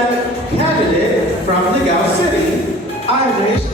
candidate from Ligao City, Irish.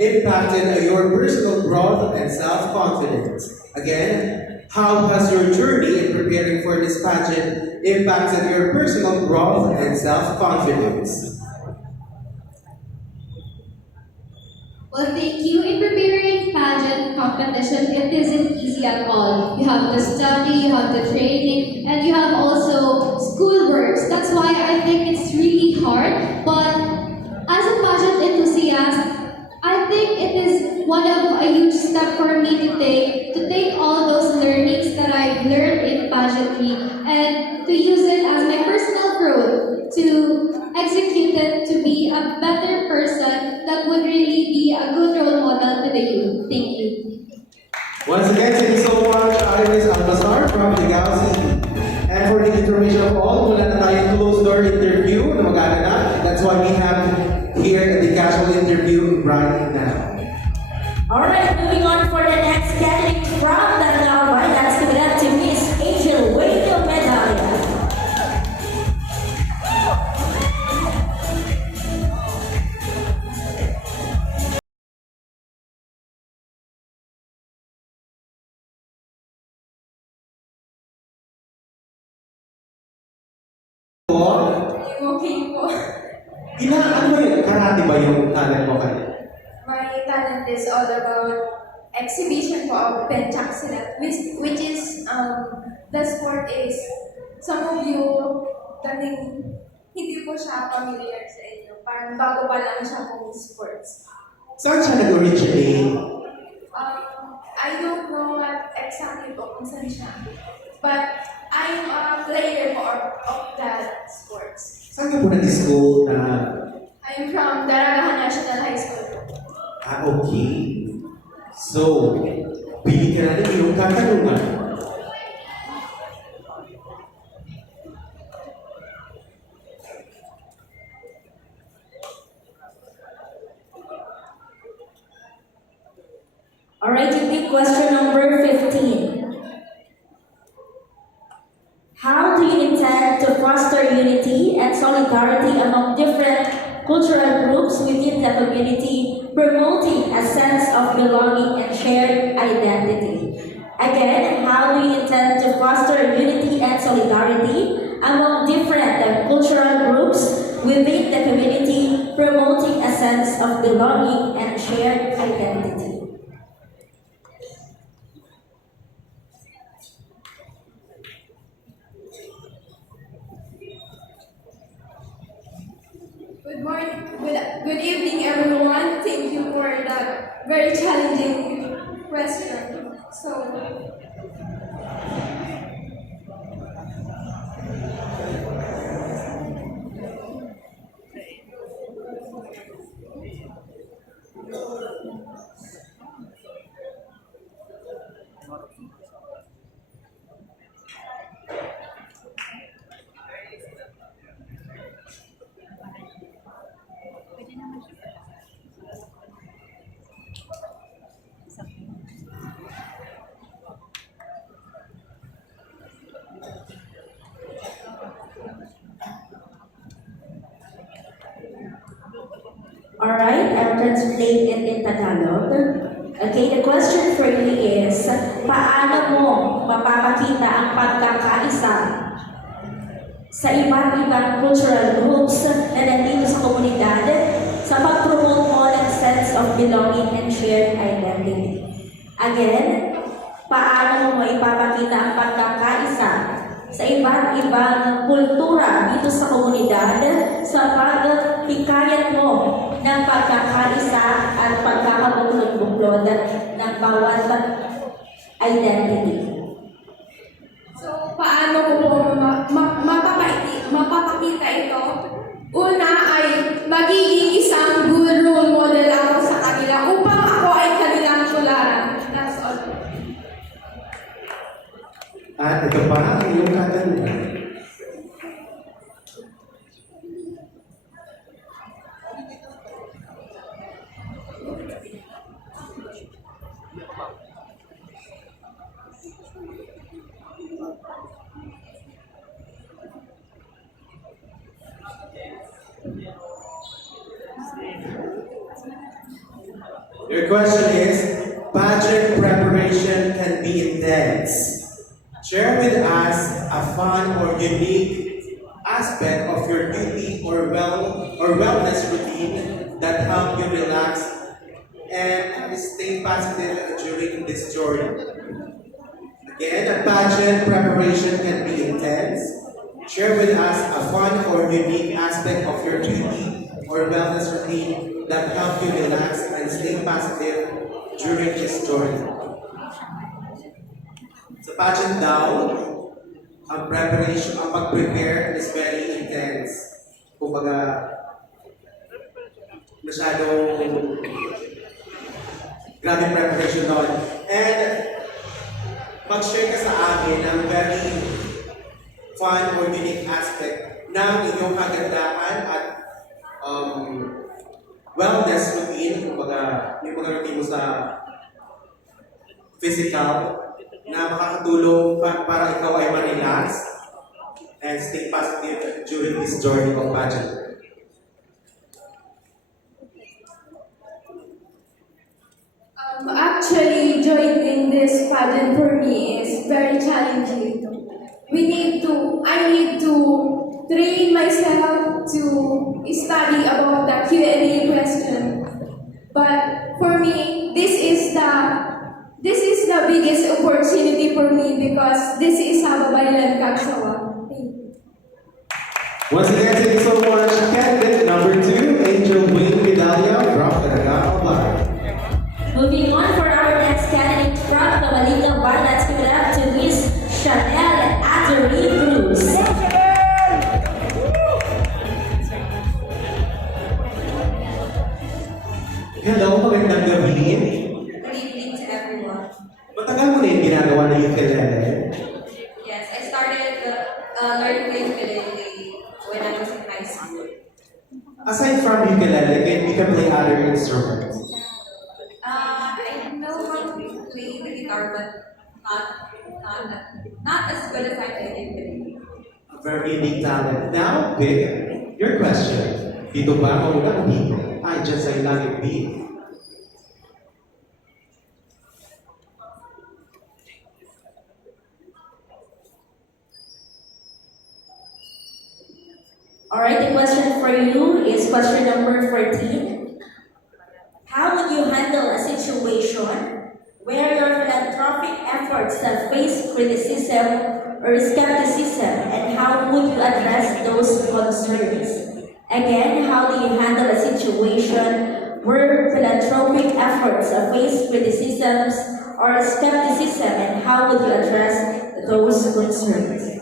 Impacted your personal growth and self-confidence. Again, how has your journey in preparing for this pageant impacted your personal growth and self-confidence? Well, thank you. In preparing pageant competition, it isn't easy at all. You have the study, you have the training, and you have also school works. That's why I think it's really hard. But as a pageant enthusiast, I think it is one of a huge step for me to take all those learnings that I've learned in pageantry and to use it as my personal growth, to execute it to be a better person that would really be a good role model to the youth. Thank you. Once again, thank you so much, Iris Albazar from Ligao City. And for the information of all, wala na tayong closed door interview na magaganap. That's why we have here the casual interview right now. Alright, moving on for the next candidate from Danao. Let's give it up to Miss Angel Wade Medallia. Okay po. Ano ba yun? Karate ba yung talent mo kayo? My talent is all about exhibition po of penchak silat, which is the sport is some of you daming hindi po siya familiar sa inyo. Parang bago pa lang siya pong sports. Saan siya nag-originate? I don't know what exactly po kung saan siya. But I'm a player po of that sports. Saan ka po nag-school na? I'm from Daragahan National High School. Okay. So, pili ka natin yung katanungan. solidarity among different cultural groups within the community, promoting a sense of belonging and shared identity. Again, how do you intend to foster unity and solidarity among different cultural groups within the community, promoting a sense of belonging and shared identity? Good morning, good evening, everyone. Thank you for that very challenging question. So, Alright, I'll translate it in Tagalog. Okay, the question for you is, paano mo mapapakita ang pagkakaisa sa iba't ibang cultural groups na nandito sa komunidad sa pag-promote mo ng sense of belonging and shared identity? Again, paano mo ipapakita ang pagkakaisa sa iba't ibang kultura dito sa komunidad sa pagpikayat mo ng pagkakaisa at pagkakabuklod-buklod ng bawat identity. so paano ko po mapapakita ito? Una ay magiging isang good role model ako sa kanila upang ako ay kanilang tularan. That's all. At ito pa ang iyong katanungan. Your question is, pageant preparation can be intense. Share with us a fun or unique aspect of your duty or wellness routine that help you relax and stay positive during this journey. Again, a pageant preparation can be intense. Share with us a fun or unique aspect of your duty or wellness routine that help you relax and stay positive during this journey. Sa pageant daw, ang preparation, ang pag-prepare is very intense. Kumbaga, masyadong grabe preparation doon. And mag-share ka sa akin ng very fun or unique aspect ng inyong kagandahan at wellness routine, kumbaga, yung mga routine mo sa physical, na makakatulong para ikaw ay ma-relax and stay positive during this journey of pageant. Actually, joining this pageant for me is very challenging. I need to train myself to study about the Q&A question. But for me, this is the biggest opportunity for me because this is Hababaylan Kaksawa. Thank you. Once again, thank you so much. Candidate number 2, Angel Wayne Vidalia from Caraga, Omar. Moving on for our next candidate from the Malika Bar, let's give it up to Miss Chanel Adery Cruz. Hello, magandang gabi. Good evening to everyone. Matagal mo na yung ginagawa na ukulele? Yes, I started learning the ukulele when I was in high school. Aside from ukulele, you can play other instruments. I know how to play the guitar, but not as good as I play the ukulele. A very unique talent. Now, big. Your question, dito ba mauna o dito? Ay, dyan sa ilalim B. Alright, the question for you is question number 14. How would you handle a situation where your philanthropic efforts have faced criticism or skepticism, and how would you address those concerns? Again, how do you handle a situation where philanthropic efforts have faced criticisms or skepticism, and how would you address those concerns?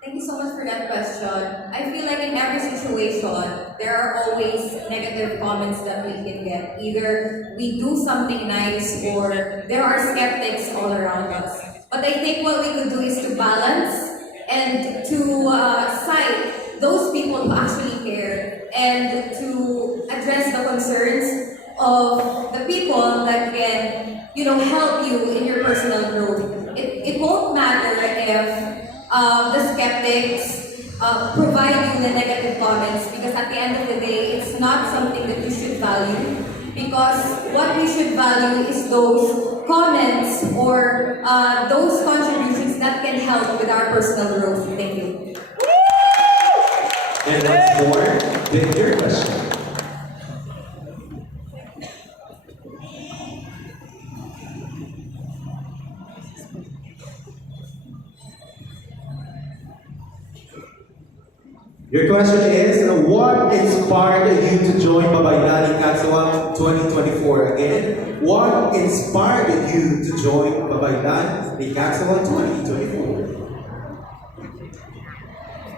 Thank you so much for that question. I feel like in every situation, there are always negative comments that we can get. Either we do something nice or there are skeptics all around us. But I think what we could do is to balance and to cite those people who actually care and to address the concerns of the people that can, help you in your personal growth. It won't matter if the skeptics provide you the negative comments, because at the end of the day, it's not something that you should value, because what we should value is those comments or those contributions that can help with our personal growth. Thank you. And once more, with your question. Your question is, what inspired you to join Babaylan Katsawang 2024? Again, what inspired you to join Babaylan Katsawang 2024?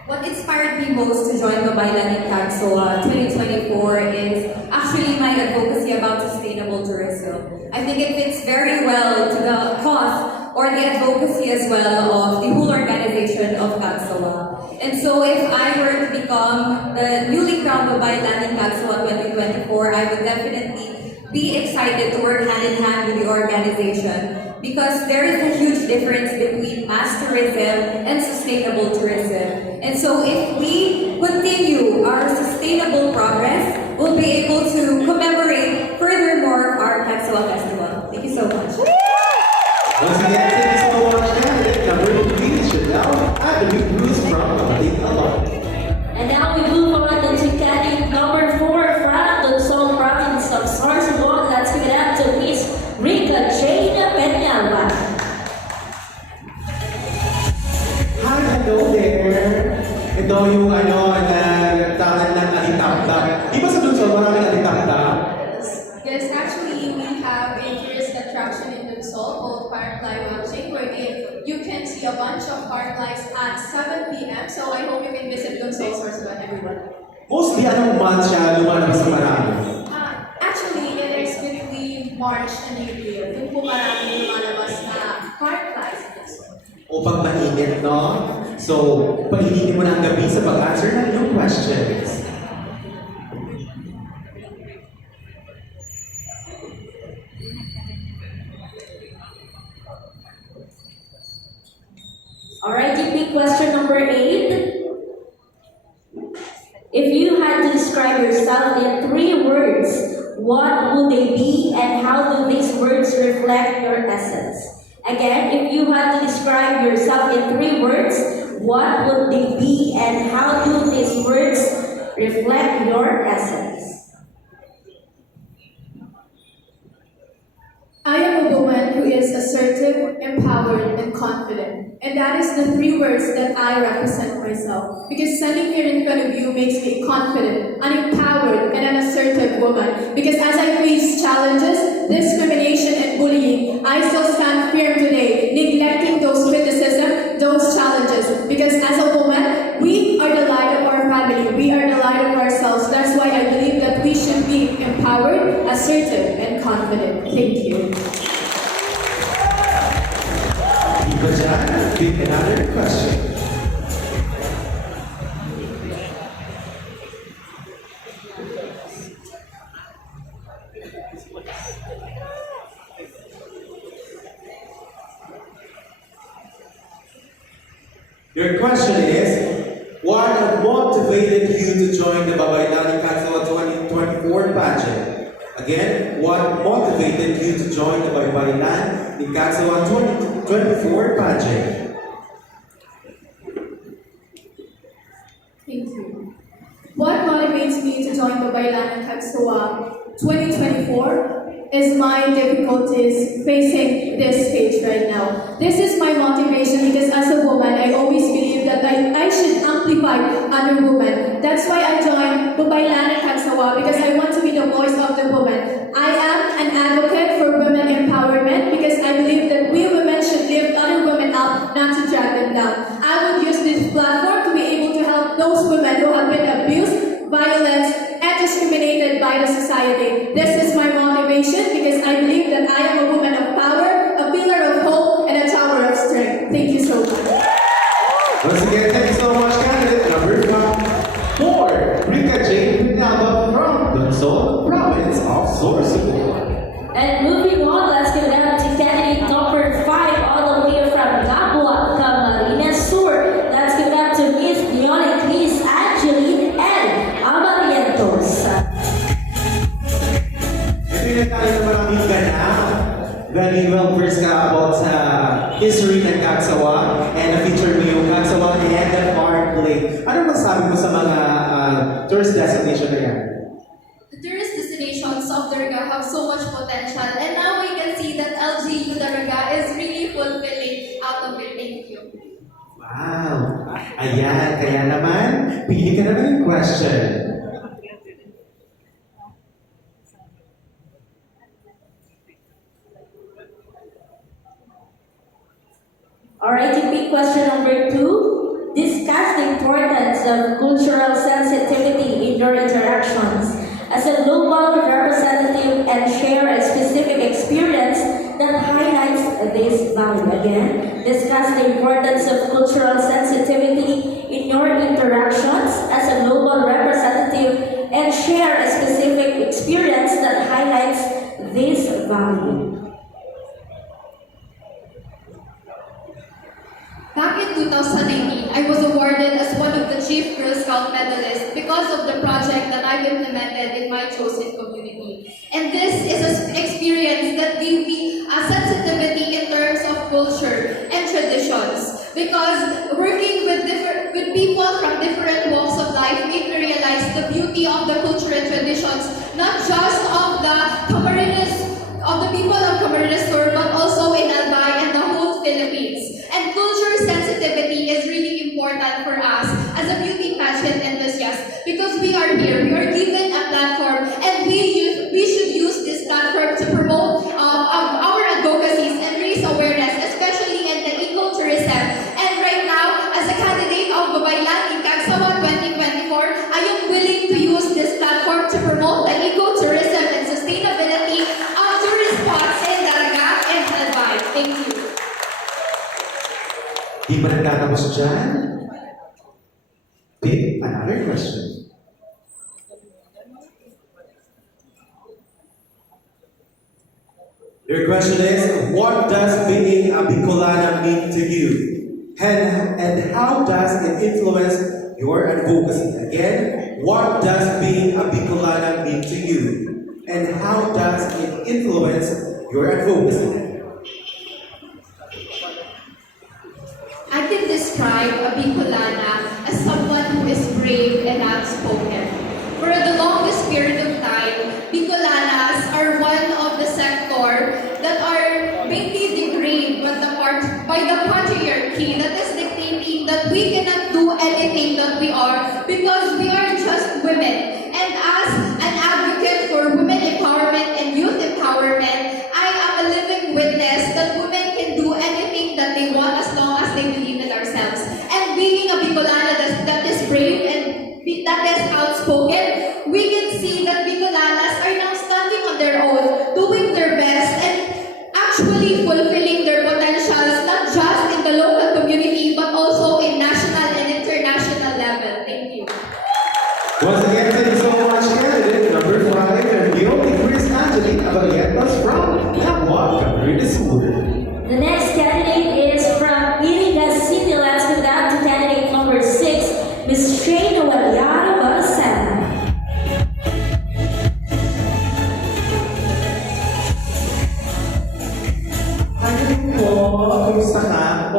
What inspired me most to join Babaylan in Cagso 2024 is actually my advocacy about sustainable tourism. I think it fits very well to the cause or the advocacy as well of the whole organization of Cagsoa. And so if I were to become the newly crowned Babaylan in Cagsoa 2024, I would definitely be excited to work hand in hand with the organization, because there is a huge difference between mass tourism and sustainable tourism. And so if we continue our sustainable progress, we'll be able to commemorate furthermore our Cagsoa Festival. Thank you so much. Once again, thank you so much, candidate number 3, Chanel at the Big Blues from Alon. And now we move on to candidate number 4 from the Luzon province of Sorsogon. Let's give it up to Miss Rica Jane Peñalba. Hi, hello there. Ito yung talent ng Alitaptap. Di ba sa Luzon maraming Alitaptap? Yes, actually, we have a tourist attraction in Luzon called Firefly Watching, wherein you can see a bunch of fireflies at 7 p.m. So I hope you can visit Luzon, Sorsogon, everyone. Mostly anong month siya lumalabas sa marami? Actually, it is between March and April. Doon po marami lumalabas na fireflies in Luzon. O pag mainit, no? So, painitin mo na ang gabi sa pag-answer ng iyong questions. Alright, big question number 8. If you had to describe yourself in 3 words, what would they be and how do these words reflect your essence? Again, if you had to describe yourself in 3 words, what would they be and how do these words reflect your essence? I am a woman who is assertive, empowered, and confident. And that is the 3 words that I represent myself. Because standing here in front of you makes me confident, an empowered, and an assertive woman. Because as I face challenges, discrimination, and bullying, I still stand firm today, neglecting those criticism, those challenges. Because as a woman, we are the light of our family. We are the light of ourselves. That's why I believe that we should be empowered, assertive, and confident. Thank you. Iba dyan, pick another question. Your question is, what motivated you to join the Babaylani Katsawa 2024 pageant? Again, what motivated you to join the Babaylani Katsawa 2024 pageant? Thank you. What motivates me to join the Babaylan Katsawa 2024 is my difficulties facing this stage right now. This is my motivation because as a woman, I always believe that I should amplify other women. That's why I joined Babaylan Katsawa because I want to be the voice of the woman. I am an advocate for women empowerment because I believe that we women should lift other women up, not to drag them down. I would use this platform to be able to help those women who have been abused, violence, and discriminated by the society. This is my motivation because I believe that I am a woman of power, a pillar of hope, and a tower of strength. Thank you so much. Once again, thank you so much, candidate number 4, Rika Jane Pinaba from Luzon, province of Sorsogon. And moving on, let's go down to candidate number 5, all the way from Gabua, Camarines Sur. Let's go down to Miss Leonie Cris Angeline L. Amarientos. Ito yung tayo na maraming ganap. Very well versed ka about sa history ng Katsawa and na-feature mo yung Katsawa and the Park Lake. Ano masasabi mo sa mga tourist destination na yan? The tourist destinations of Darga have so much potential, and now we can see that LGU Darga is really fulfilling out of it. Thank you. Wow! Ayan, kaya naman, pili ka naman yung question. Alright, you pick question number 2. Discuss the importance of cultural sensitivity in your interactions. As a global representative and share a specific experience that highlights this value. Again, discuss the importance of cultural sensitivity in your interactions as a global representative and share a specific experience that highlights this value. Back in 2019, I was awarded as one of the Chief Girl Scout medalists because of the project that I've implemented in my chosen community. And this is an experience that gave me a sensitivity in terms of culture and traditions. Because working with people from different walks of life made me realize the beauty of the culture and traditions, not just of the people of Camarines Sur, but also in Albay and the whole Philippines. And culture sensitivity is really important for us as a beauty pageant enthusiast because we are here, we are given a platform, and we should use this platform to promote our advocacies and raise awareness, especially in the ecotourism. And right now, as a candidate of Babaylan in Katsawa 2024, I am willing to use this platform to promote the ecotourism and sustainability of tourist spots in Darga and Albay. Thank you. Di ba nagtatapos dyan? Pick another question. Your question is, what does being a Bicolana mean to you? And how does it influence your advocacy? Again, what does being a Bicolana mean to you? And how does it influence your advocacy? I can describe a Bicolana as someone who is brave and outspoken. For the longest period of time, Bicolanas are one of the sector that are mainly degraded by the patriarchy that is dictating that we cannot do anything that we are because we are just women. And as an advocate for women empowerment and youth empowerment, I am a living witness that women can do anything that they want as long as they believe in ourselves. And being a Bicolana that is brave and that is outspoken, we can see that Bicolanas are now standing on their own, doing their best, and actually fulfilling their potentials, not just in the local community, but also in national and international level. Thank you. Once again, thank you so much, candidate number 5, and the only Chris Angeline Abarientos from Gabua, Camarines Sur. The next candidate is from Iligan City. Let's go down to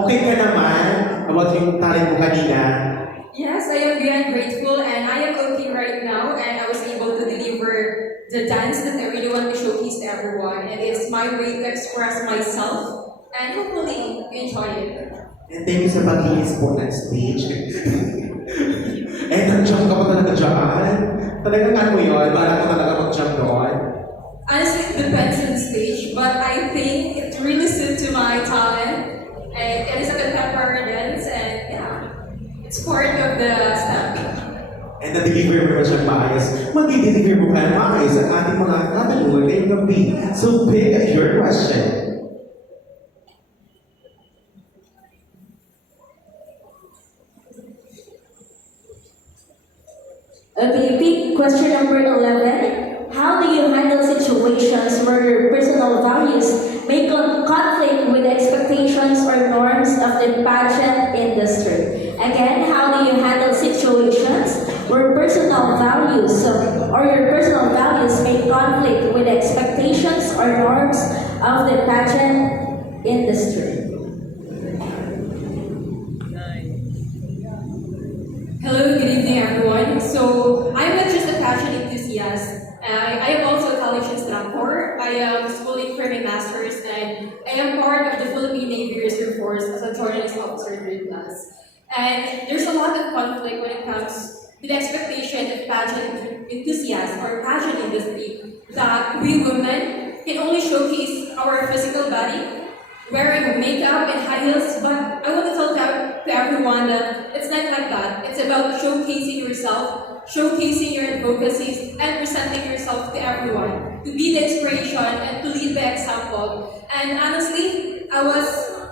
Okay ka naman about yung talent mo kanina? Yes, I am beyond grateful and I am okay right now and I was able to deliver the dance that I really want to showcase to everyone and it's my way to express myself and hopefully you enjoy it. And thank you sa pag-iis po ng stage. Eh, nag-jump ka pa talaga dyan? Talagang ano yun? Bala ka talaga mag-jump doon? Honestly, it depends on the stage, but I think it really suits to my talent and it is a contemporary dance and yeah, it's part of the step. And na-deliver mo siyang maayos. Mag-deliver mo ka maayos ang ating mga katanungan ngayong gabi. So, pick your question. Okay, pick question number 11. How do you handle situations where your personal values may conflict with expectations or norms of the pageant industry? Again, how do you handle situations where personal values or your personal values may conflict with expectations or norms of the pageant industry? Hello, good evening everyone. So, I'm not just a passion enthusiast. I am also a college instructor. I am schooling for my master's and I am part of the Philippine Navy Reserve Force as a journalist officer grade class. And there's a lot of conflict when it comes to the expectation of pageant enthusiasts or pageant industry that we women can only showcase our physical body wearing makeup and high heels, but I want to tell to everyone that it's not like that. It's about showcasing yourself, showcasing your advocacies, and presenting yourself to everyone, to be the inspiration and to lead the example. And honestly, I was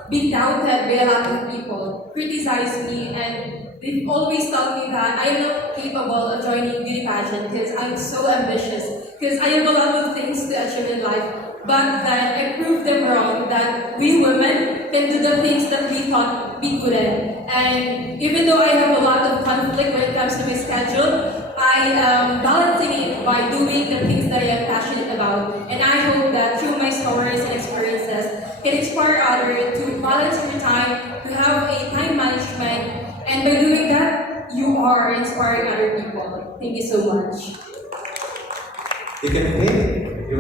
being doubted by a lot of people, criticized me, and they've always told me that I am not capable of joining beauty pageant because I'm so ambitious, because I have a lot of things to achieve in life. But then I proved them wrong that we women can do the things that we thought we couldn't. And even though I have a lot of conflict when it comes to my schedule, I am balancing it by doing the things that I am passionate about. And I hope that through my stories and experiences can inspire others to balance your time, to have a time management, and by doing that, you are inspiring other people. Thank you so much. You can pick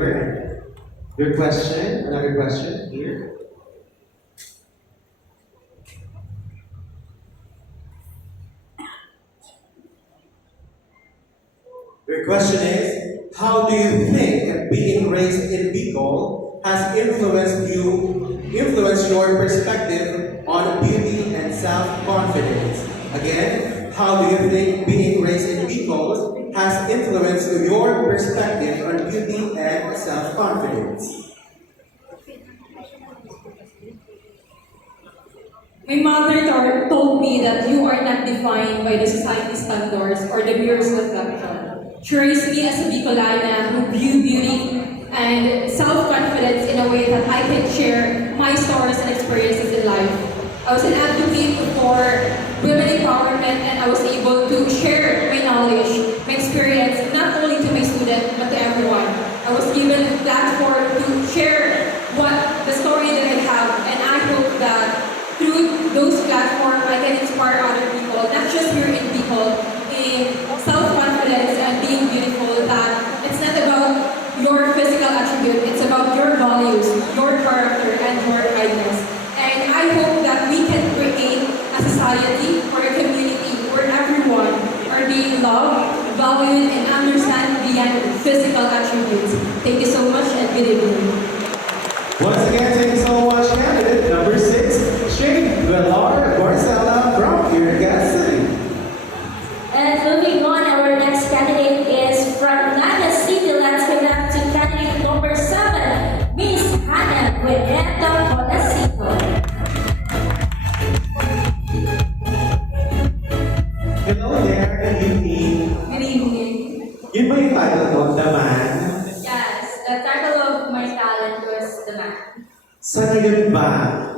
your question. Another question here. Your question is, how do you think being raised in Bicol has influenced your perspective on beauty and self-confidence? Again, how do you think being raised in Bicol has influenced your perspective on beauty and self-confidence? My mother told me that you are not defined by the society's standards or the mirror's reflection. She raised me as a Bicolana who view beauty and self-confidence in a way that I can share my stories and experiences in life. I was an advocate for women empowerment and I was able to share my knowledge, my experience, not only to my students but to everyone. I was given a platform to share the story that I have, and I hope that through those platforms I can inspire other people, not just here in Bicol, in self-confidence and being beautiful, that it's not about your physical attribute, it's about your values, your character, and your kindness. And I hope that we can create a society or a community where everyone are being loved, valued, and understand beyond physical attributes. Thank you so much and good evening. Once again, thank you so much, candidate number 6, Shane Velar Marcela from Irrigation. And moving on, our next candidate is from Naga City. Let's give it up to candidate number 7, Miss Hannah Gueneto Podasico. Hello there, good evening. Good evening. Yun ba yung title mo, The Man? Yes, the title of my talent was The Man. Sa ngayon ba,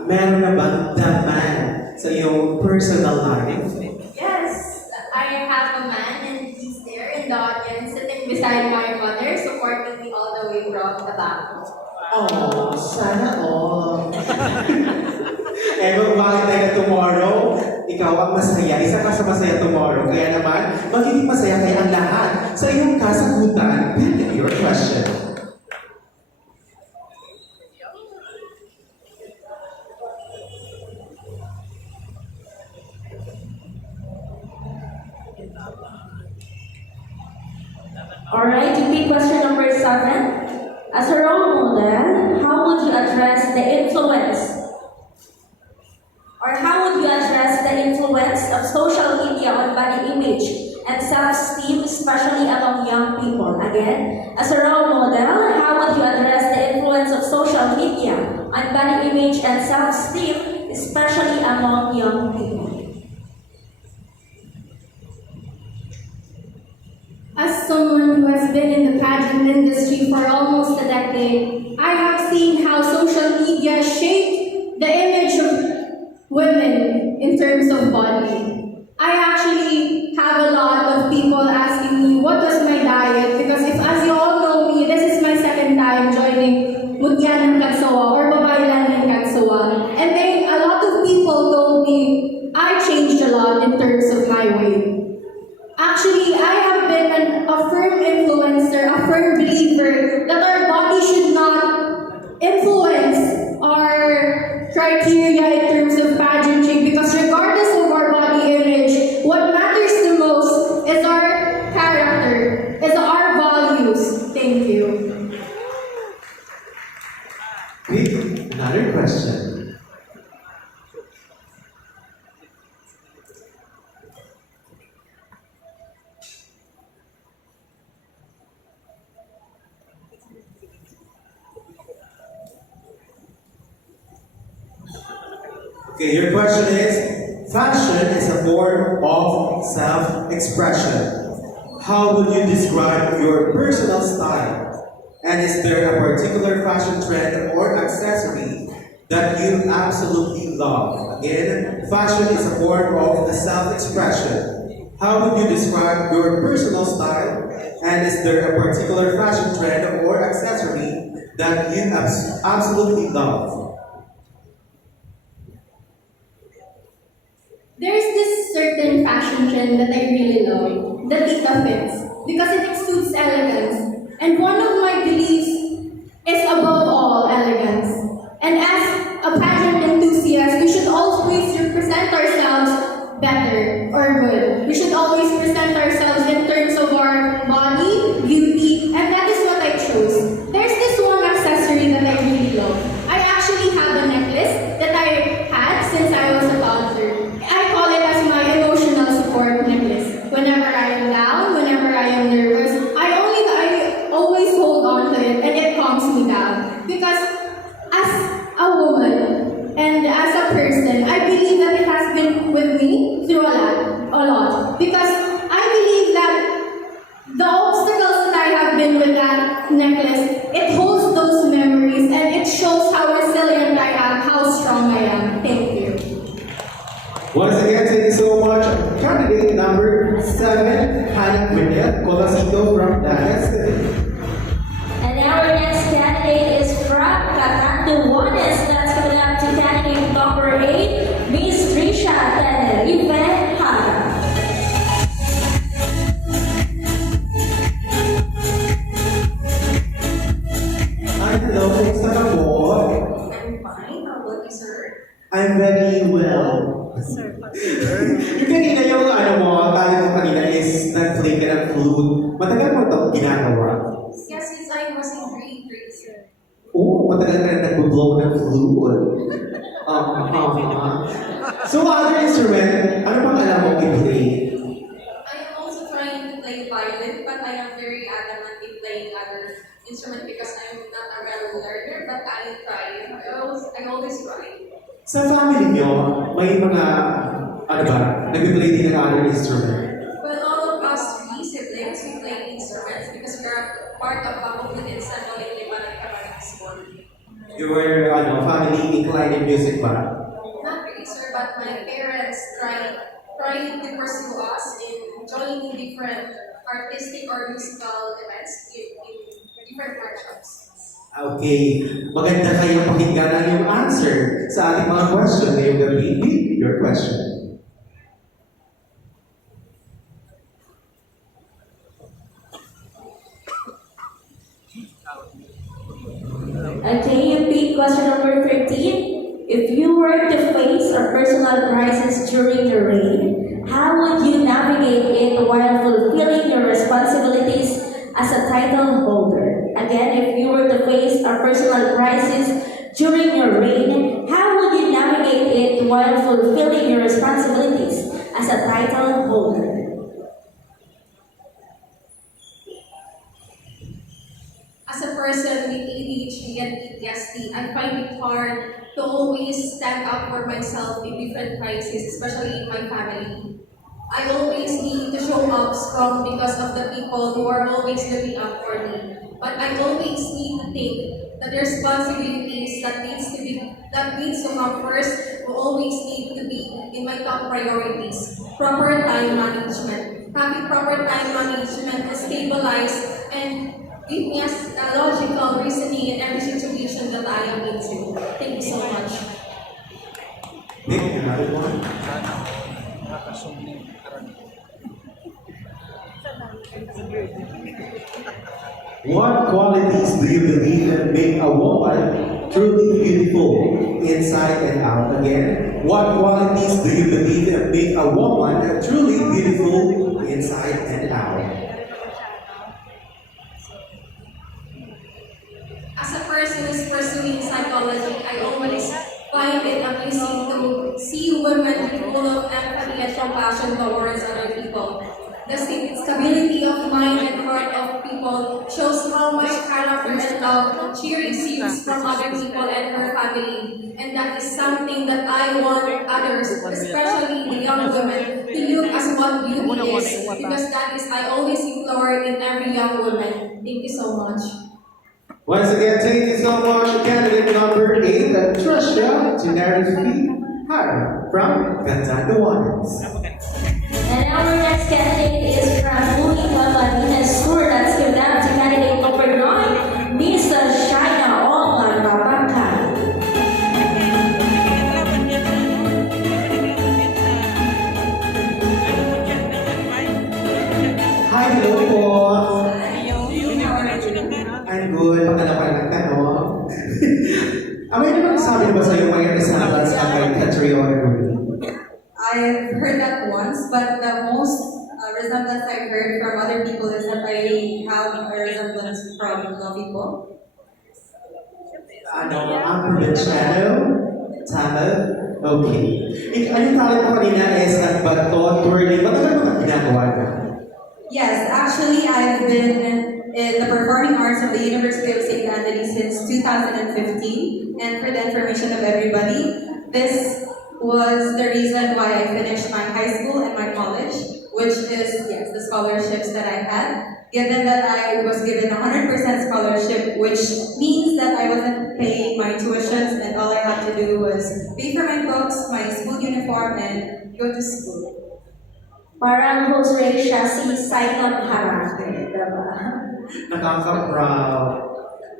meron na bang The Man sa iyong personal life? Yes, I have a man and he's there in the audience sitting beside my mother, supporting me all the way from the back. Oh, sana all. Eh, bakit tayo na tomorrow? Ikaw ang masaya. Isa ka sa masaya tomorrow. Kaya naman, magiging masaya kayo ang lahat sa iyong kasagutan with your question. Alright, UK question number 7. As a role model, how would you address the influence of social media on body image and self-esteem, especially among young people? Again, as a role model, how would you address the influence of social media on body image and self-esteem, especially among young people? As someone who has been in the pageant industry for almost a decade, I have seen how social media shaped the image of women in terms of body. I actually have a lot of people asking me, what was my diet? Because if, as you all know me, this is my second time joining Mutyan ng Kagsawa or Babaylan ng Kagsawa. And a lot of people told me I changed a lot in terms of my weight. Actually, I have been a firm influencer, a firm believer that our body should not influence our criteria in terms of pageantry, because regardless of our body image, what matters the most is our character, is our values. Thank you. Another question. Okay, your question is, fashion is a form of self-expression. How would you describe your personal style? And is there a particular fashion trend or accessory that you absolutely love? Again, fashion is a form of the self-expression. How would you describe your personal style? And is there a particular fashion trend or accessory that you absolutely love? There's this certain fashion trend that I really love, the Tita Fits, because it exudes elegance. And one of my beliefs is above all elegance. And as a pageant enthusiast, we should always present ourselves better or good. We should always present ourselves in terms of our body, beauty, and that is what I chose. There's this one accessory that I really love. I actually have a necklace that I had since I was a toddler. I call it as my emotional support necklace. Whenever I am down, whenever I am nervous, I always hold on to it, and it calms me down. Because as a woman and as a person, I believe that it has been with me through a lot. Because I believe that the obstacles that I have been with that necklace, it holds those memories, and it shows how resilient I am, how strong I am. Thank you. Once again, thank you so much. Candidate number 7, Hannah Gwyneth Colasito from Dagas. And our next candidate is from Catanduanes. That's coming up to candidate number 8, Miss Trisha Tenerife Haga. Hi, hello. Kumusta ka po? I'm fine. How about you, sir? I'm very well. Yung kanina yung tali mo kanina is nag-play ka ng flute. Matagal mo ito ginagawa? Yes, since I was in grade 3, sir. Oo, matagal ka na nag-blow ng flute. So, other instrument, ano bang alam mo i-play? I am also trying to play violin, but I am very adamant in playing other instrument because I'm not a well learner, but I try. I always try. Sa family nyo, may mga, nag-play din ng other instrument? Well, all of us three siblings, we play instruments because we are part of Pamukut and Central Liban Catholic School. You were, family inclined in music ba? Not really, sir, but my parents tried to pursue us in joining different artistic or musical events in different workshops. Okay, maganda kayong pakinggan ang iyong answer sa ating mga question ngayong gabi. Read your question. Okay, you pick question number 13. If you were to face a personal crisis during your reign, how would you navigate it while fulfilling your responsibilities as a title holder? Again, if you were to face a personal crisis during your reign, how would you navigate it while fulfilling your responsibilities as a title holder? As a person with ADHD and PTSD, I find it hard to always stand up for myself in different crises, especially in my family. I always need to show up strong because of the people who are always looking up for me. But I always need to think that the responsibilities that needs to come first will always need to be in my top priorities. Proper time management. Having proper time management is stabilized and give me a logical reasoning in every situation that I am into. Thank you so much. Nick, another one? What qualities do you believe make a woman truly beautiful inside and out? Again, what qualities do you believe make a woman truly beautiful inside and out? As a person who's pursuing psychology, I always find it amazing to see women full of empathy and compassion towards other people. The stability of mind and heart of people shows how much character and love she receives from other people and her family. And that is something that I want others, especially the young women, to look as what beauty is. Because that is I always implore in every young woman. Thank you so much. Once again, thank you so much, candidate number 8, Trisha Generously Hara from Cantando Waters. And our next candidate is from Louis Mamalina School. Let's give that to candidate number 9, Miss Shaina Olga Babangka. Hi, hello po. I'm good. Maganda pa ng tanong. May nagsabi na ba sa'yo may resemblance ka kay Catriona? I've heard that once, but the most resemblance I've heard from other people is that I have a resemblance from Novico. Ano, ang probinsyano? Tama? Okay. Anong talent mo kanina is nagbato, twirling. Matagal mo ka ginagawa na? Yes, actually, I've been in the performing arts of the University of St. Anthony since 2015. And for the information of everybody, this was the reason why I finished my high school and my college, which is, yes, the scholarships that I had. Given that I was given 100% scholarship, which means that I wasn't paying my tuitions and all I had to do was pay for my books, my school uniform, and go to school. Parang host rin siya si Sainab Harake, diba? Nakaka-proud.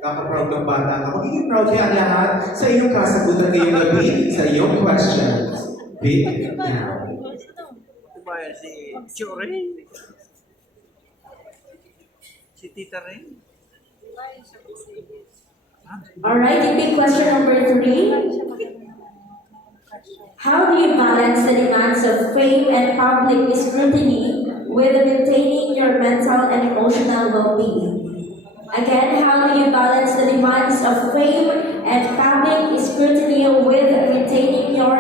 Nakaka-proud ng bata ka. Magiging proud kaya ang lahat sa iyong kasagutan ngayong gabi sa iyong questions. Big now. Si Chore. Si Tita Ray. Alright, you pick question number 3. How do you balance the demands of fame and public scrutiny with maintaining your mental and emotional well-being? Again, how do you balance the demands of fame and public scrutiny with maintaining your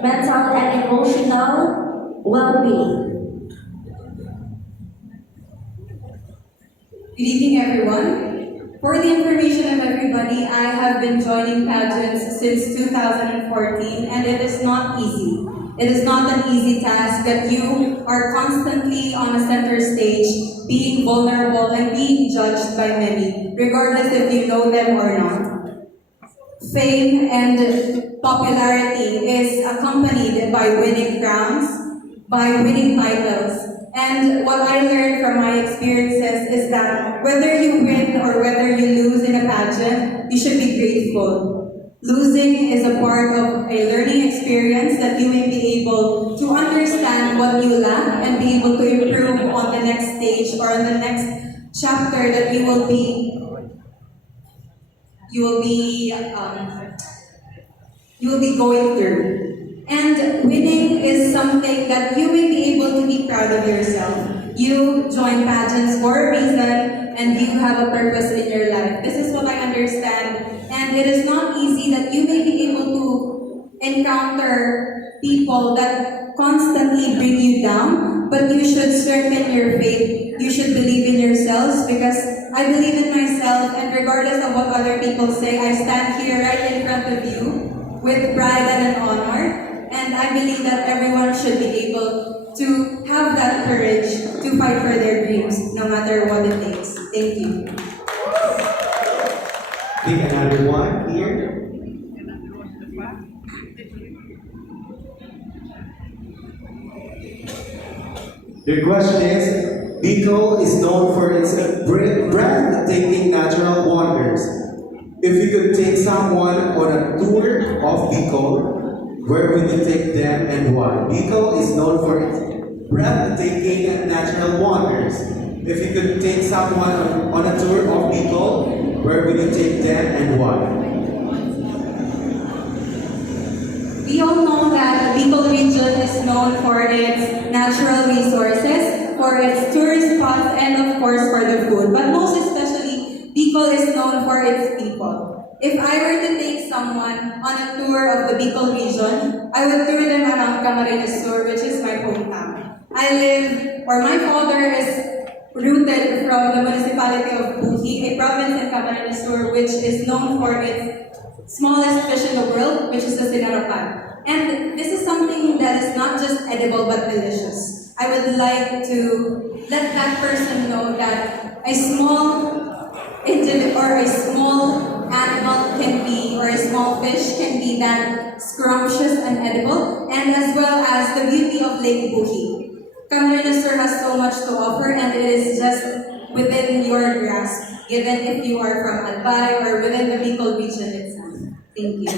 mental and emotional well-being? Good evening, everyone. For the information of everybody, I have been joining pageants since 2014, and it is not easy. It is not an easy task that you are constantly on a center stage, being vulnerable and being judged by many, regardless if you know them or not. Fame and popularity is accompanied by winning crowns, by winning titles, And what I learned from my experiences is that whether you win or whether you lose in a pageant, you should be grateful. Losing is a part of a learning experience that you may be able to understand what you lack and be able to improve on the next stage or on the next chapter that you will be going through. And winning is something that you will be able to be proud of yourself. You join pageants for a reason and you have a purpose in your life. This is what I understand. And it is not easy that you may be able to encounter people that constantly bring you down, but you should strengthen your faith. You should believe in yourselves because I believe in myself, and regardless of what other people say, I stand here right in front of you with pride and an honor. And I believe that everyone should be able to have that courage to fight for their dreams, no matter what it takes. Thank you. Pick another one here. The question is, Bicol is known for its breathtaking natural wonders. If you could take someone on a tour of Bicol, where would you take them and why? Bicol is known for its breathtaking natural wonders. If you could take someone on a tour of Bicol, where would you take them and why? We all know that the Bicol region is known for its natural resources, for its tourist spots, and of course for the food. But most especially, Bicol is known for its people. If I were to take someone on a tour of the Bicol region, I would tour them around Camarines Sur, which is my hometown. My father is rooted from the municipality of Buhi, a province in Camarines Sur, which is known for its smallest fish in the world, which is the Sinarapan. And this is something that is not just edible but delicious. I would like to let that person know that a small animal can be, or a small fish can be that scrumptious and edible, and as well as the beauty of Lake Buhi. Camarines Sur has so much to offer, and it is just within your grasp, given if you are from Albay or within the Bicol region itself. Thank you.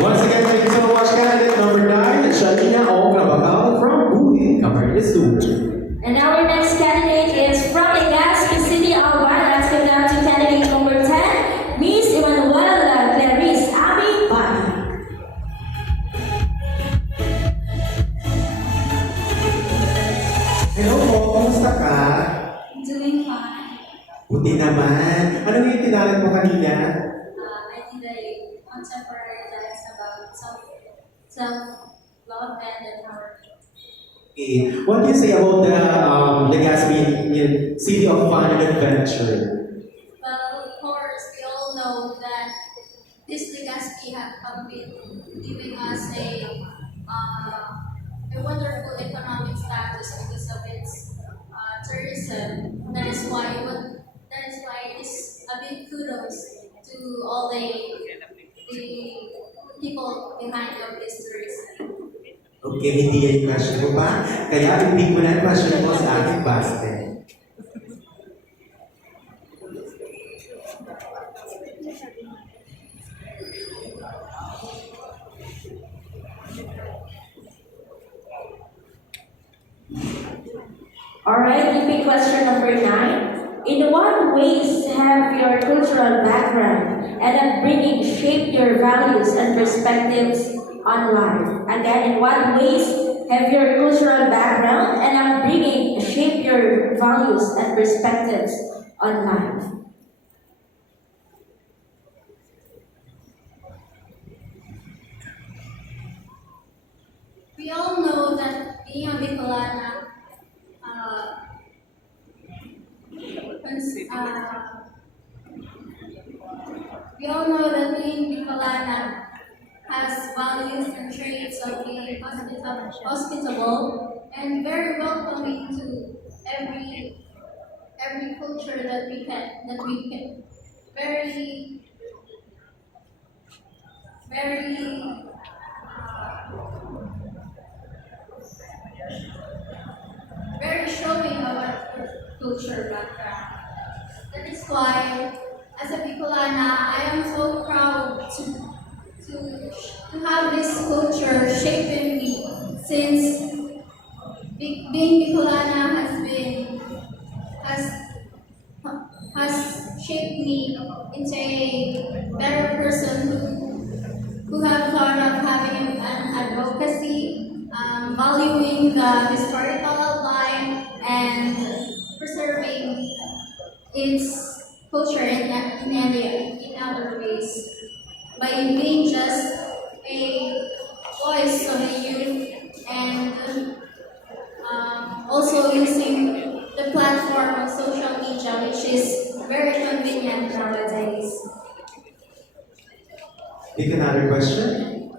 Once again, thank you so much, candidate number 9, Shalina O. Cravacao from Buhi, Camarines Sur. And our next candidate is from Legazpi City, Albay. Let's give down to candidate number 10, Miss Emanuela Clarice Ami Bani. Hello po, kumusta ka? Doing fine. Buti naman. Ano yung tinalan mo kanina? I did a contemporary dance about self-love and empowerment. Okay. What do you say about the Legazpi City of Fun and Adventure? Well, of course, we all know that this Legazpi have been giving us a wonderful economic status because of its tourism. That is why it is a big kudos to all the people behind of this tourism. Okay, hindi yan yung question mo pa. Kaya hindi ko na yung question mo sa aking basket. Alright, repeat question number 9. In what ways have your cultural background and upbringing shaped your values and perspectives on life? Again, in what ways have your cultural background and upbringing shaped your values and perspectives on life? We all know that being a Bicolana, has values and traits of being hospitable and very welcoming to every culture that we can culture background. That is why, as a Bicolana, I am so proud to have this culture shaping me since being Bicolana has shaped me into a better person who have thought of having an advocacy, valuing the historical outline, and preserving its culture in other ways by being just a voice of the youth and also using the platform of social media, which is very convenient nowadays. Pick another question.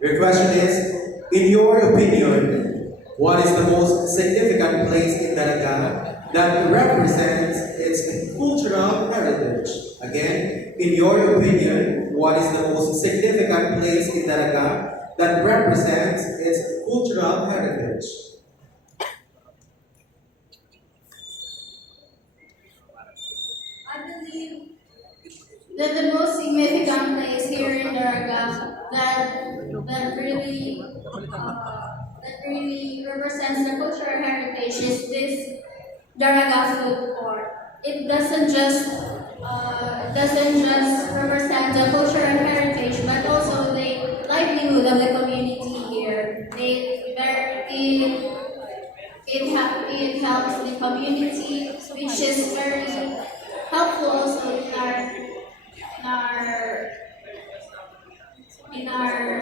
Your question is, in your opinion, what is the most significant place in Dalaga that represents its cultural heritage? Again, in your opinion, what is the most significant place in Dalaga that represents its cultural heritage? I believe that the most significant place here in Daraga that really represents the cultural heritage is this Daraga food court. It doesn't just represent the cultural heritage, but also the livelihood of the community here. It helps the community, which is very helpful also in our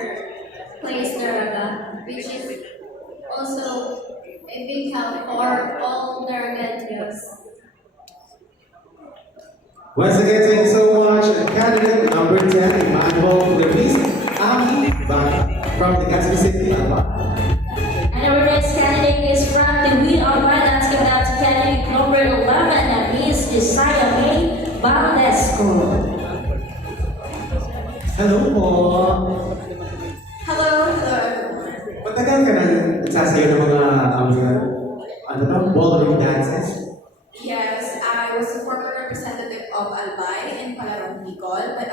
place Daraga, which is also a big help for all Daragatians. Once again, thank you so much. Candidate number 10, Emmanuel Filippis, Ami from the Gaspi City, Alba. And our next candidate is from the We Are One. Let's give it out to candidate number 11, Miss Isaiah May Valdesco. Hello po. Hello, everyone. Matagal ka na nagsasayo ng mga ballroom dances? Yes, I was a former representative of Albay in Palarong, Bicol, but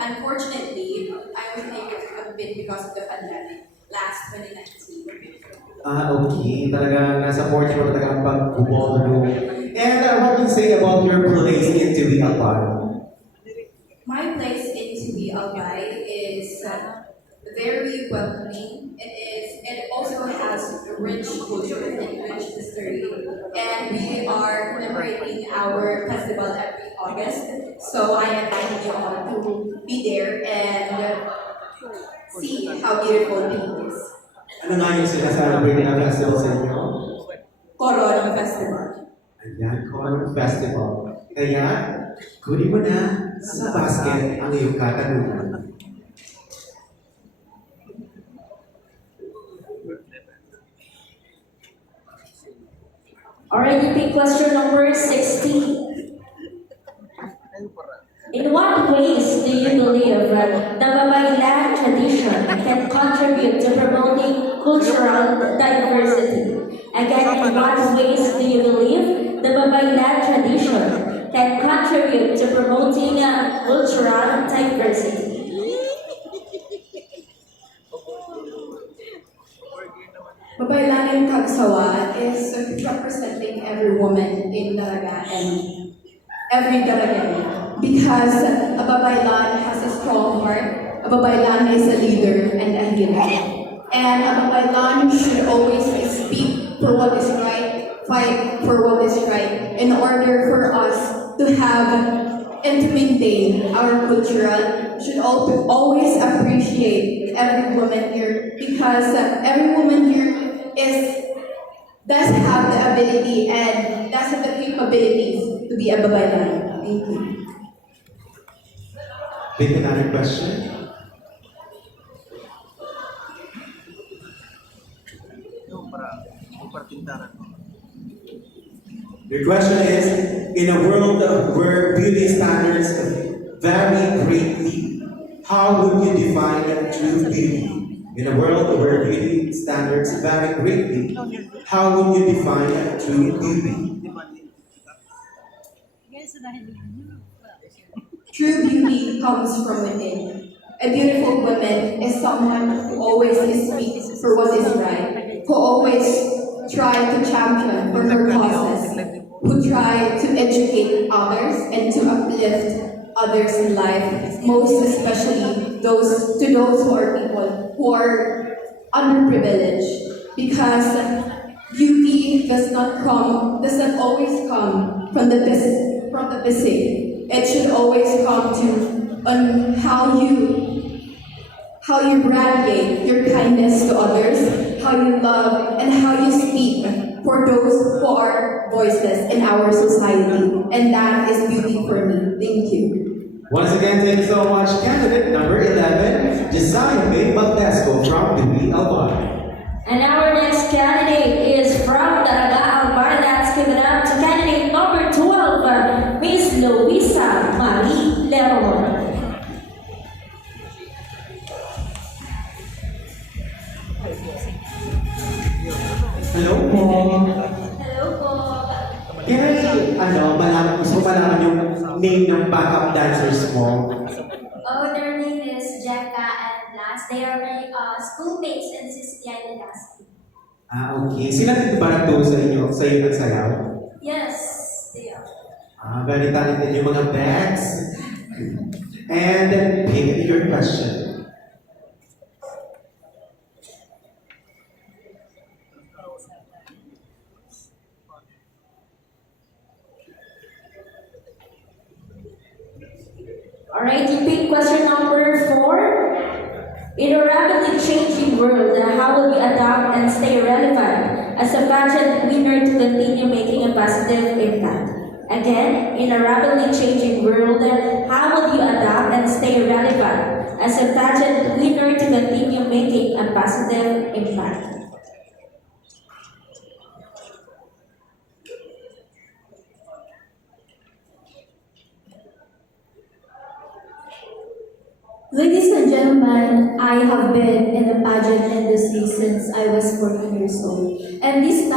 unfortunately, I wasn't able to compete because of the pandemic last 2019. Okay. Talaga nasa-support mo talaga ang pag-ballroom. And what do you say about your place into the Alpine? My place into the Albay is very welcoming. It also has rich culture and rich history. And we are commemorating our festival every August. So I invite you all to be there and see how beautiful it is. Ano nga yung sinasalabrate na festival sa inyo? Coron Festival. Ayan, Coron Festival. Kaya, kunin mo na sa basket ang iyong katanungan. Alright, pick question number 16. In what ways do you believe the Babaylan tradition can contribute to promoting cultural diversity? Again, in what ways do you believe the Babaylan tradition can contribute to promoting cultural diversity? Babaylanin Kagsawa is representing every woman in Dalaga and every Dalagani because a Babaylan has a strong heart, a Babaylan is a leader and a healer. And a Babaylan should always speak for what is right, fight for what is right, in order for us to have and to maintain our cultural, should always appreciate every woman here because every woman here does have the ability and does have the capabilities to be a Babaylan. Thank you. Pick another question. Your question is, in a world where beauty standards vary greatly, how would you define true beauty? In a world where beauty standards vary greatly, how would you define true beauty? True beauty comes from within. A beautiful woman is someone who always speaks for what is right, who always try to champion for her causes, who try to educate others and to uplift others in life, most especially those who are people who are underprivileged. Because beauty does not always come from the basic. It should always come to how you radiate your kindness to others, how you love, and how you speak for those who are voiceless in our society. And that is beauty for me. Thank you. Once again, thank you so much. Candidate number 11, Josiah May Baldesco from Dewey Albar. And our next candidate is from Daraga Albar. Let's give it up to candidate number 12, Miss Luisa Marie Leron. Hello po. Hello po. Can I, gusto ko malaman yung name ng backup dancers mo? Oh, their name is Jekka and Blas. They are my schoolmates in Sisilia University. Okay. Sila din ba nagturo sa iyo nagsayaw? Yes, they are. Very talented yung mga bags. And then, pick your question. Alright, you pick question number 4. In a rapidly changing world, how will you adapt and stay relevant as a pageant winner to continue making a positive impact? Again, in a rapidly changing world, how will you adapt and stay relevant as a pageant winner to continue making a positive impact? Ladies and gentlemen, I have been in the pageant industry since I was 14 years old. And this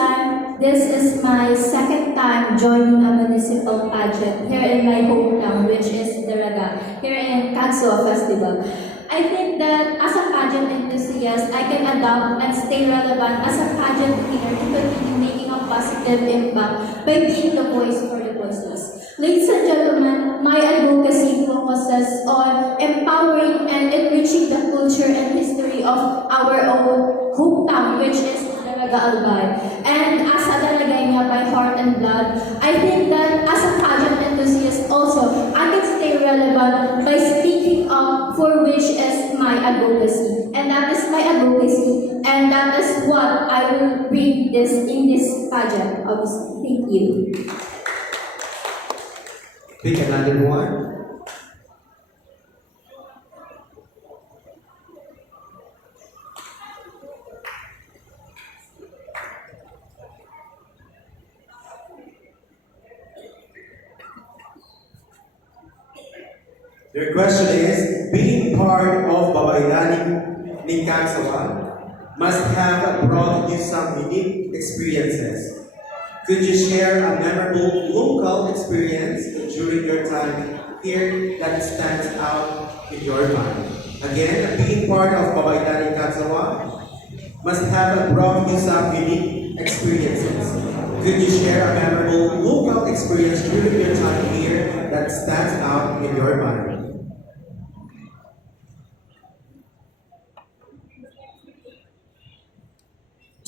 is my second time joining a municipal pageant here in my hometown, which is Daraga, here in Kagsua Festival. I think that as a pageant enthusiast, I can adapt and stay relevant as a pageant leader to continue making a positive impact by being the voice for the voiceless. Ladies and gentlemen, my advocacy focuses on empowering and enriching the culture and history of our own hometown, which is Daraga Albay. And as a Daraganya by heart and blood, I think that as a pageant enthusiast also, I can stay relevant by speaking up for which is my advocacy. And that is my advocacy, and that is what I will bring in this pageant, obviously. Thank you. Pick another one. Your question is, being part of Babaylaning ni Kagsua must have brought you some unique experiences. Could you share a memorable local experience during your time here that stands out in your mind? Again, being part of Babaylaning Kagsua must have brought you some unique experiences. Could you share a memorable local experience during your time here that stands out in your mind?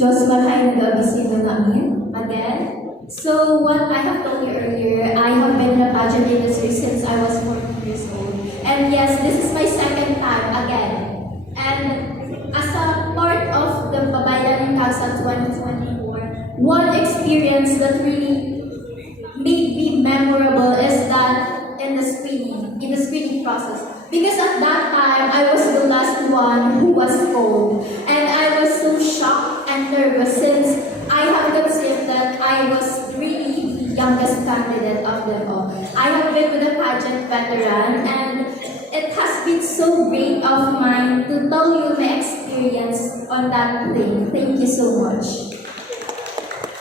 Diyos malay nag-abisino namin. Again. So what I have told you earlier, I have been in the pageant industry since I was 14 years old. And yes, this is my second time again. And as a part of the Babaylaning Kagsua 2024, one experience that really made me memorable is that in the screening process. Because at that time, I was the last one who was called. And I was so shocked and nervous since I have considered that I was really the youngest candidate of them all. I have been with a pageant veteran and it it has been so great of mine to tell you my experience on that plane. Thank you so much.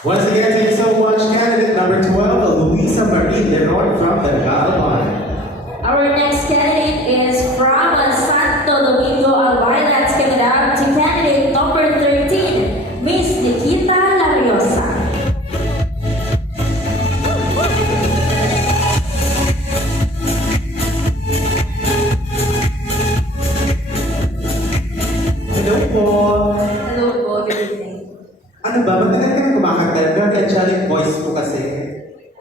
Once again, thank you so much, candidate number 12, Luisa Marie Leroy from the Galapan. Our next candidate is from Santo Domingo, Albay. Let's give it up to candidate number 13, Miss Nikita Lariosa. Hello po. Hello po, good evening. Ano ba? Matagal ka na kumakanta. Very angelic voice mo kasi.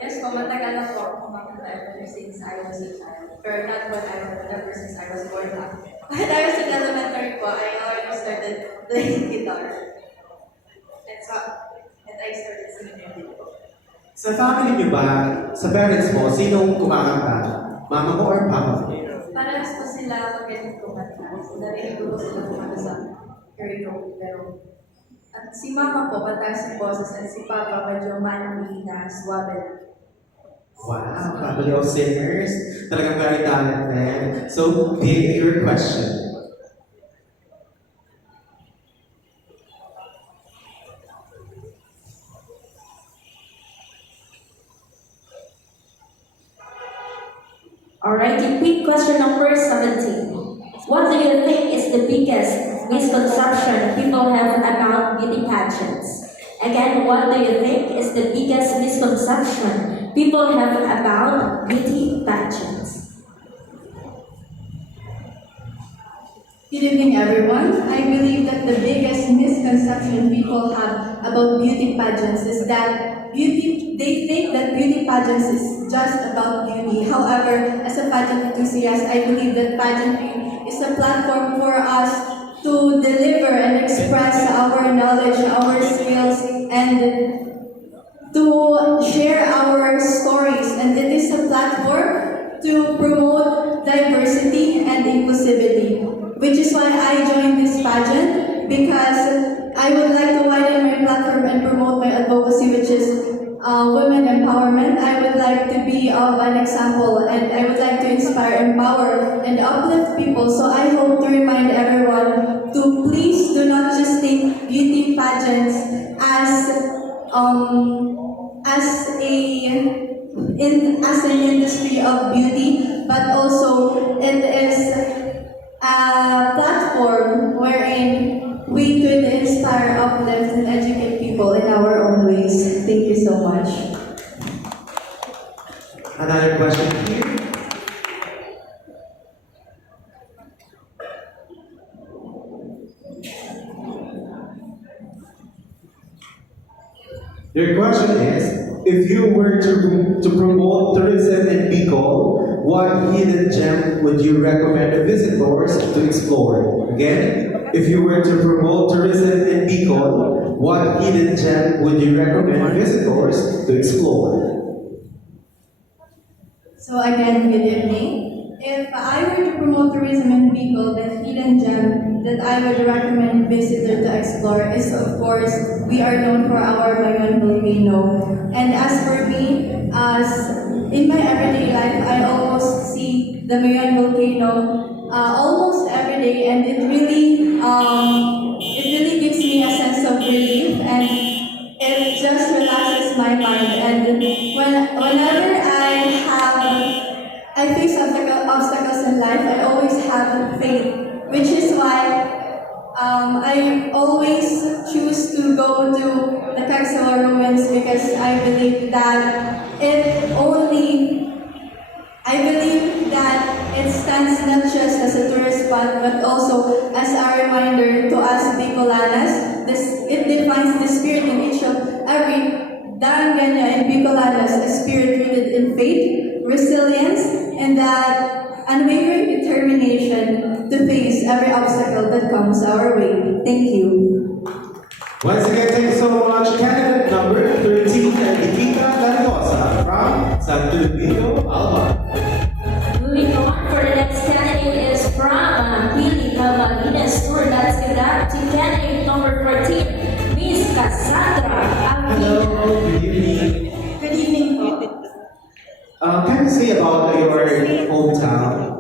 Yes po, matagal na po ako kumakanta ever since I was a child. Or not when I was, ever since I was born up. When I was in elementary po, I already started playing guitar. And I started singing music po. Sa family niyo ba, sa parents mo, sinong kumakanta? Mama mo or papa mo? Parehas po sila magaling kumanta. So, narinig ko sila kumanta sa karaoke. Pero, at si mama po, pataas yung boses, at si papa, medyo manamina, swabel. Wow, family of singers. Talagang very talented. So, pick your question. Alright, quick question number 17. What do you think is the biggest misconception people have about beauty pageants? Again, what do you think is the biggest misconception people have about beauty pageants? Good evening, everyone. I believe that the biggest misconception people have about beauty pageants is that they think that beauty pageants is just about beauty. However, as a pageant enthusiast, I believe that pageantry is a platform for us to deliver and express our knowledge, our skills, and to share our stories. And it is a platform to promote diversity and inclusivity, which is why I joined this pageant, because I would like to widen my platform and promote my advocacy, which is women empowerment. I would like to be an example, and I would like to inspire, empower, and uplift people. So I hope to remind everyone to please do not just take beauty pageants as an industry of beauty, but also it is a platform wherein we could inspire, uplift, and educate people in our own ways. Thank you so much. Another question here. Your question is, if you were to promote tourism in Bicol, what hidden gem would you recommend visitors to explore? Again, if you were to promote tourism in Bicol, what hidden gem would you recommend visitors to explore? So again, good evening. If I were to promote tourism in Bicol, the hidden gem that I would recommend visitor to explore is, of course, we are known for our Mayon volcano. And as for me, as in my everyday life, I almost see the Mayon volcano almost every day, and it really gives me a sense of relief, and it just relaxes my mind. And whenever I face obstacles in life, I always have faith, which is why I always choose to go to the Cagsawa ruins, because I believe that it stands not just as a tourist spot, but also as a reminder to us Bicolanas. It defines the spirit in each of every Daranganya and Bicolanas, a spirit rooted in faith, resilience, and that unwavering determination to face every obstacle that comes our way. Thank you. Once again, thank you so much. Candidate number 13, Nikita Lariosa from Santo Domingo, Albay. Moving on, for the next candidate is from Pili Cavalines Tour. Let's give that to candidate number 14, Miss Cassandra Alvina. Hello, good evening. Good evening po. Can you say about your hometown?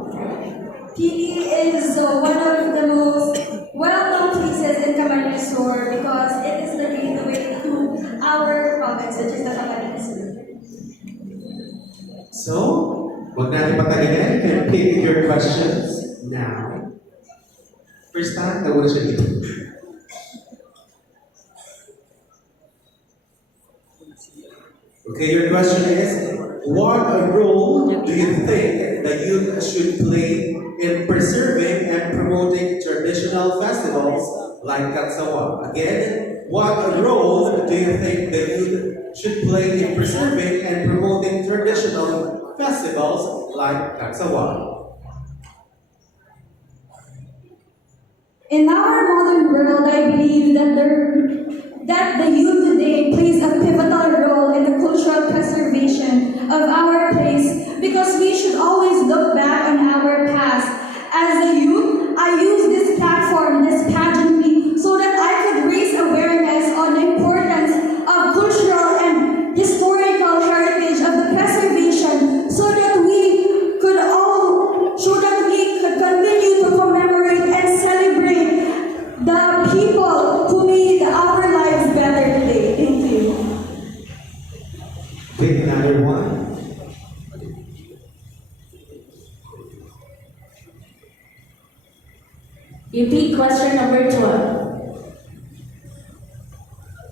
Pili is one of the most well-known places in Camarines Sur because it is the gateway to our province, which is the Camarines Sur. So, wag natin patagalin. Can pick your questions now. First time, I would siya dito. Okay, your question is, what role do you think the youth should play in preserving and promoting traditional festivals like Katsawa? Again, what role do you think the youth should play in preserving and promoting traditional festivals like Katsawa? In our modern world, I believe that the youth today plays a pivotal role in the cultural preservation of our place because we should always look back on our past. As a youth, I use this platform, this pageantry, so that I could raise awareness on the importance of cultural and historical heritage of the preservation so that we could continue to commemorate and celebrate the people who made our lives better today. Thank you. Pick another one. Repeat question number 12.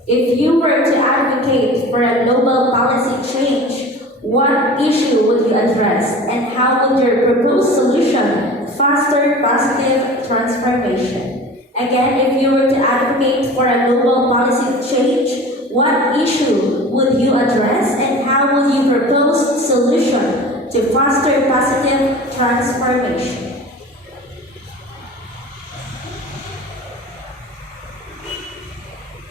If you were to advocate for a global policy change, what issue would you address and how would your proposed solution foster positive transformation? Again, if you were to advocate for a global policy change, what issue would you address and how would you propose solution to foster positive transformation?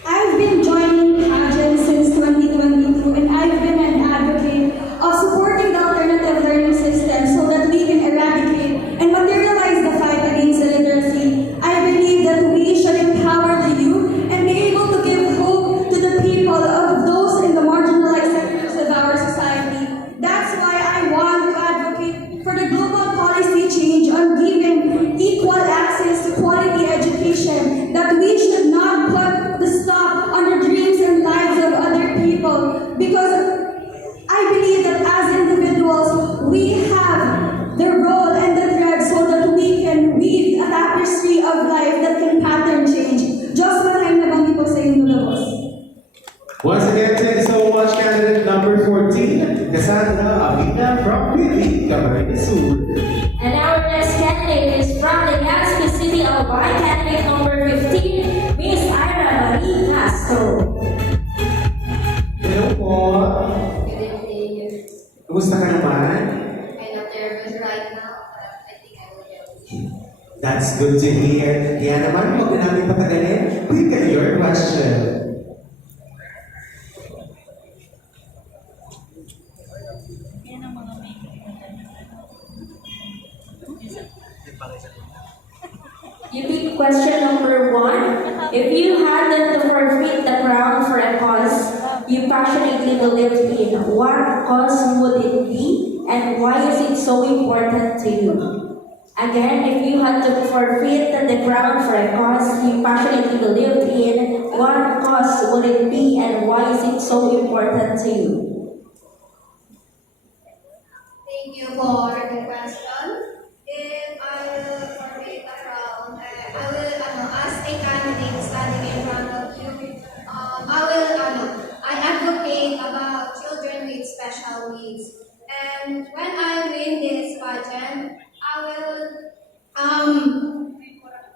I've been joining pageants since 2022 and I've been an advocate of supporting the alternative learning system so that we can eradicate and materialize the fight against illiteracy. I believe that we should empower the youth and be able to give hope to the people of those in the marginalized sectors of our society. That's why I want to advocate for the global policy change on giving equal access to quality education, that we should not put the stop on the dreams and lives of other people because I believe that as individuals, we have the role and the thread so that we can weave a tapestry of life that can pattern change. Just what I'm nabanggit po sa inyo na boss. Once again, thank you so much, candidate number 14, Cassandra Abina from Pili, Camarines Sur. And our next candidate is from the Legazpi City, Albay, candidate number 15, Miss Ira Marie Castro. Hello po. Good evening. Kumusta ka naman? Kind of nervous right now, but I think I will get it. That's good to hear. Kaya naman, huwag na natin patagalin. Pick your question. Repeat question number 1. If you had to forfeit the crown for a cause you passionately believed in, what cause would it be and why is it so important to you? Again, if you had to forfeit the crown for a cause you passionately believed in, what cause would it be and why is it so important to you? Thank you for the question. If I will forfeit the crown, I will, as a candidate standing in front of you, I advocate about children with special needs. And when I win this pageant, I will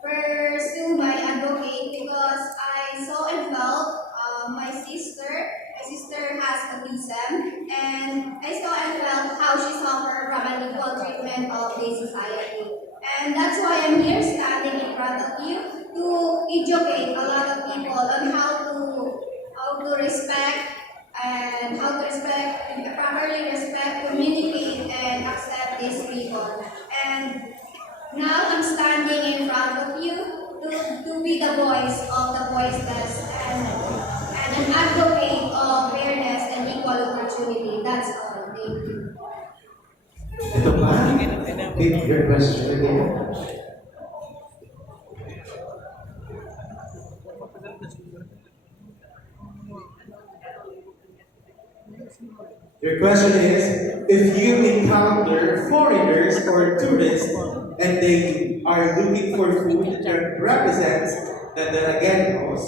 pursue my advocate because I saw and felt my sister. My sister has autism, and I saw and felt how she suffered from unequal treatment of the society. And that's why I'm here standing in front of you to educate a lot of people on how to respect and properly respect, communicate, and accept these people. And now I'm standing in front of you to be the voice of the voiceless and an advocate of fairness and equal opportunity. That's all. Thank you. Ito pa. Repeat your question again. Your question is, if you encounter foreigners or tourists and they are looking for food that represents that the Agagenos,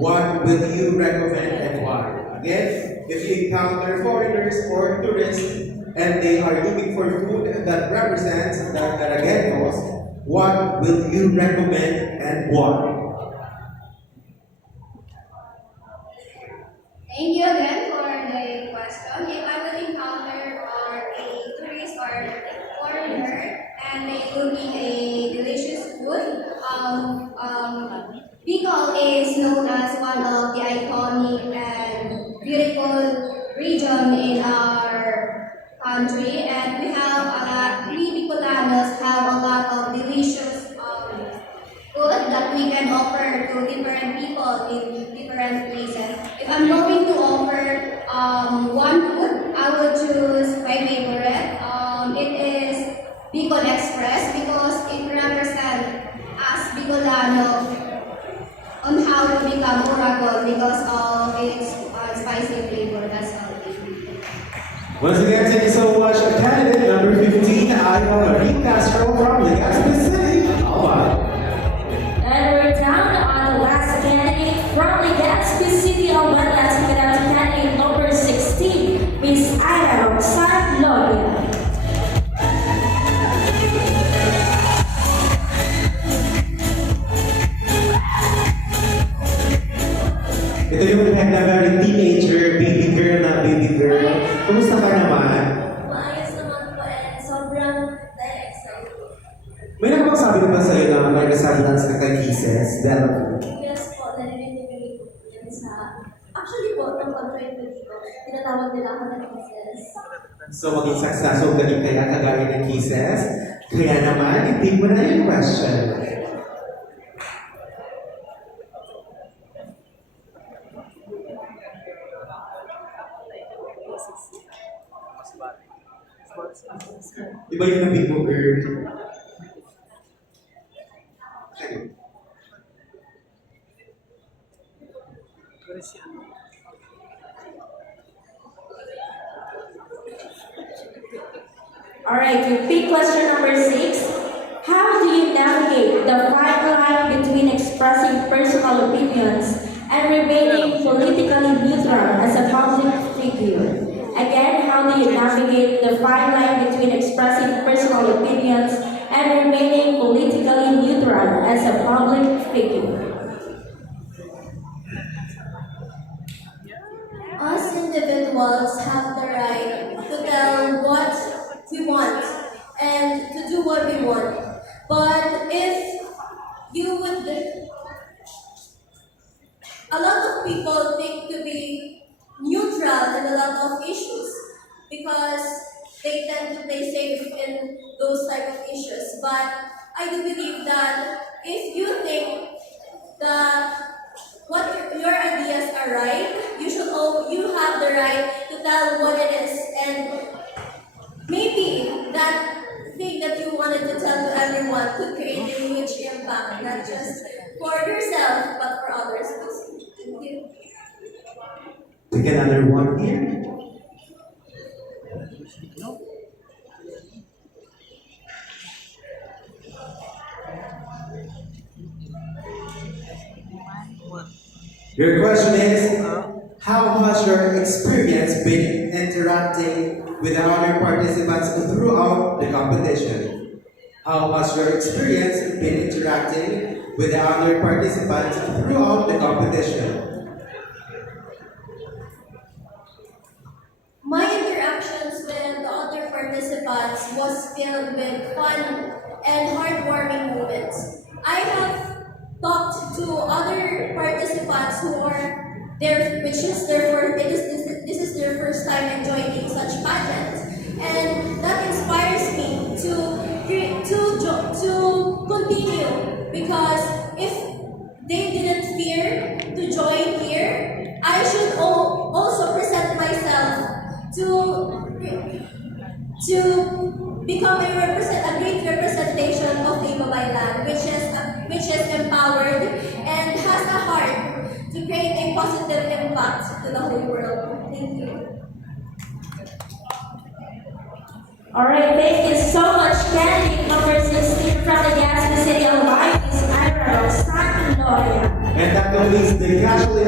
what will you recommend and why? Again, if you encounter foreigners or tourists and they are looking for food that represents the Agagenos, what will you recommend and why? Thank you again for the question. If I would encounter a tourist or a foreigner and they looking a delicious food, Bicol is known as one of the iconic and beautiful region in our country, and we Bicolanos have a lot of delicious food that we can offer to different people in different places. If I'm going to offer one food, I would choose my favorite. It is Bicol Express because it represents us Bicolano on how to become Oragon because of its spicy flavor. That's all. Once again, thank you so much. Candidate number 15, Iowa Marie Castro from Legazpi City. Alright. And we're down on the last candidate from Legazpi City, Alberta. Let's give it out to candidate number 16, Miss Ida Roxanne Loria. Ito yung type na very teenager, baby girl na baby girl. Kumusta ka naman? Maayos naman po and sobrang excited. May nakapagsabi na ba sa'yo na may resemblance ka kay Kisses? Dahil Yes po, narinig ko po yan sa... Actually po, nung pag-join ko dito, tinatawag nila ako ng Kisses. so maging successful ka din kaya kagaya ng Kisses. Kaya naman, itig mo na yung question. Iba yung nabig mo, girl. Okay. Alright, repeat question number 6. How do you navigate the fine line between expressing personal opinions and remaining politically neutral as a public figure? Again, how do you navigate the fine line between expressing personal opinions and remaining politically neutral as a public figure? Us individuals have the right to tell what we want and to do what we want. But if you would, a lot of people think to be neutral in a lot of issues because they tend to play safe in those type of issues. But I do believe that if you think that your ideas are right, you have the right to tell what it is, and maybe that thing that you wanted to tell to everyone could create a huge impact, not just for yourself but for others too. Thank you. Take another one here. Your question is, how has your experience been interacting with other participants throughout the competition? How has your experience been interacting with the other participants throughout the competition? My interactions with the other participants was filled with fun and heartwarming moments. I have talked to other participants who are there, which is their first, this is their first time in joining such pageants, and that inspires me to continue, because if they didn't fear to join here, I should also present myself to become a great representation of a Babaylan, which is empowered and has a heart to create a positive impact to the whole world. Thank you. Alright, thank you so much, Candy, number 16 from the Gaston City of Life is Ira Roxanne Gloria. And that completes the casual